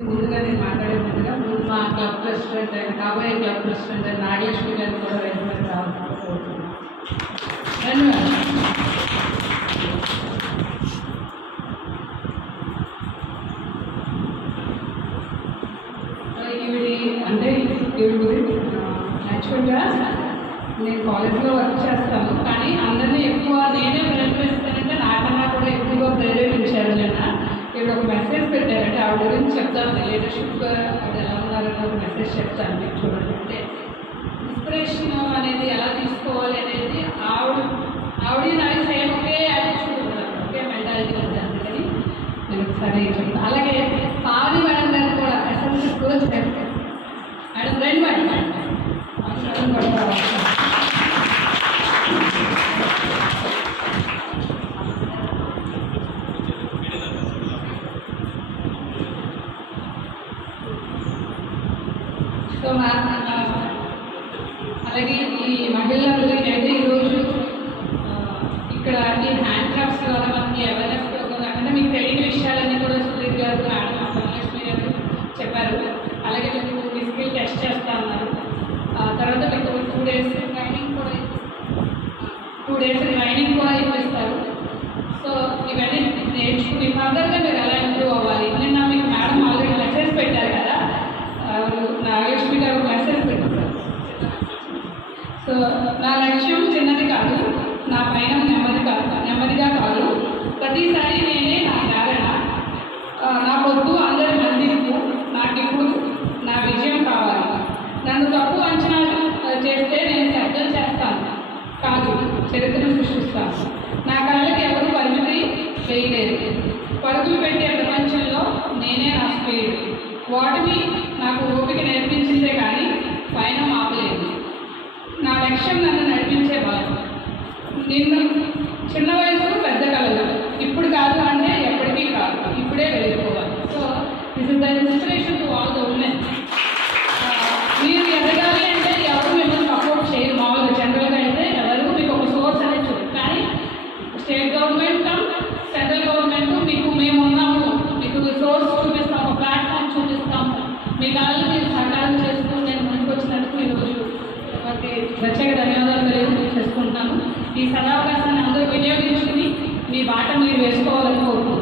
ముందుగా నేను మాట్లాడే ముందుగా మా క్లబ్ ప్రెసిడెంట్ అయిన కాబోయే క్లబ్ ప్రెసిడెంట్ అయిన నాగలక్ష్మి గారిని కూడా వెంటనే రావాలని కోరుతున్నాను. ఈవిడ యాక్చువల్గా నేను కాలేజ్లో వర్క్ చేస్తాను, కానీ అందరినీ ఎక్కువ నేనే ప్రేరేపిస్తానంటే నాకన్నా కూడా ఎక్కువగా ప్రేరేపించారు. నిన్న ఈవిడ ఒక మెసేజ్ పెట్టారంటే ఆవిడ గురించి చెప్తాను, లీడర్షిప్గా ఆవిడ ఎలా ఉన్నారని ఒక మెసేజ్ చెప్తాను మీకు చూడండి. అంటే ఇన్స్పిరేషన్ అనేది ఎలా తీసుకోవాలి అనేది ఆవిడ నాకు సేమ్ ఒకే యాటిట్యూడ్ ఉన్నారు, ఒకే మెంటాలిటీ ఉంది. అందుకని నేను ఒకసారి చెప్తాను. అలాగే పావని మేడం గారు కూడా ఎస్ఎంసీ కూడా చెప్పారు. మేడం రండి మేడం. సో అలాగే ఈ మహిళలు అయితే ఈరోజు ఇక్కడ ఈ హ్యాండ్ క్రాఫ్ట్స్ ద్వారా మనకి అవేర్నెస్ కాకుండా మీకు తెలియని విషయాలన్నీ కూడా సుధీర్ గారు మేడం ధనలక్ష్మి గారు చెప్పారు. అలాగే మీకు మీ స్కిల్ టెస్ట్ చేస్తా ఉన్నారు. తర్వాత మీకు 2 days ట్రైనింగ్ కూడా ఇప్పిస్తారు. సో ఇవన్నీ నేర్చుకుని ఫర్దర్గా మీరు ఎలా ఇంప్రూవ్ అవ్వాలి. నిన్న మీకు మేడం ఆల్రెడీ మెసేజ్ పెట్టారు కదా, నాగలక్ష్మి గారు మెసేజ్ పెట్టారు. సో నా లక్ష్యం చిన్నది కాదు, నా పైన నెమ్మదిగా కాదు, ప్రతిసారి నేనే నా కారణ, నా పొద్దు అందరి మందికు, నాకు ఇప్పుడు నా విజయం కావాలి. నన్ను తప్పు అంచనాలు చేస్తే నేను శబ్దం చేస్తాను కాదు, చరిత్రను సృష్టిస్తాను. నా కళ్ళకి ఎవరు పరిమితి చేయలేదు. పరుగులు పెట్టే ప్రపంచంలో నేనే నా స్పీడ్. వాటిని నాకు ఓపిక నేర్పించిందే కానీ పైన ఆపలేదు. నా లక్ష్యం నన్ను నడిపించే వాళ్ళు. నిన్ను చిన్న వయసు పెద్ద కళలు, ఇప్పుడు కాదు అంటే ఎప్పటికీ కాదు, ఇప్పుడే వెళ్ళిపోవాలి. So this is the inspiration to all the women. మీరు ఎదగాలి అంటే ఎవరు మిమ్మల్ని సపోర్ట్ చేయరు. మామూలుగా జనరల్గా అయితే ఎవరు మీకు ఒక సోర్స్ అనేది చూడు, కానీ స్టేట్ గవర్నమెంట్ సెంట్రల్ గవర్నమెంట్ మీకు మేము ఉన్నాము, మీకు సోర్స్ చూపిస్తాము, ప్లాట్ఫామ్ చూపిస్తాము, మీ కాళ్ళు మీరు సహకారం చేస్తూ నేను ముందుకు వచ్చినందుకు ఈరోజు వారికి ప్రత్యేక ధన్యవాదాలు చేసుకుంటున్నాను. ఈ సదావకాశాన్ని అందరూ వినియోగించుకుని మీ బాట మీరు వేసుకోవాలని కోరుకుంటున్నాను.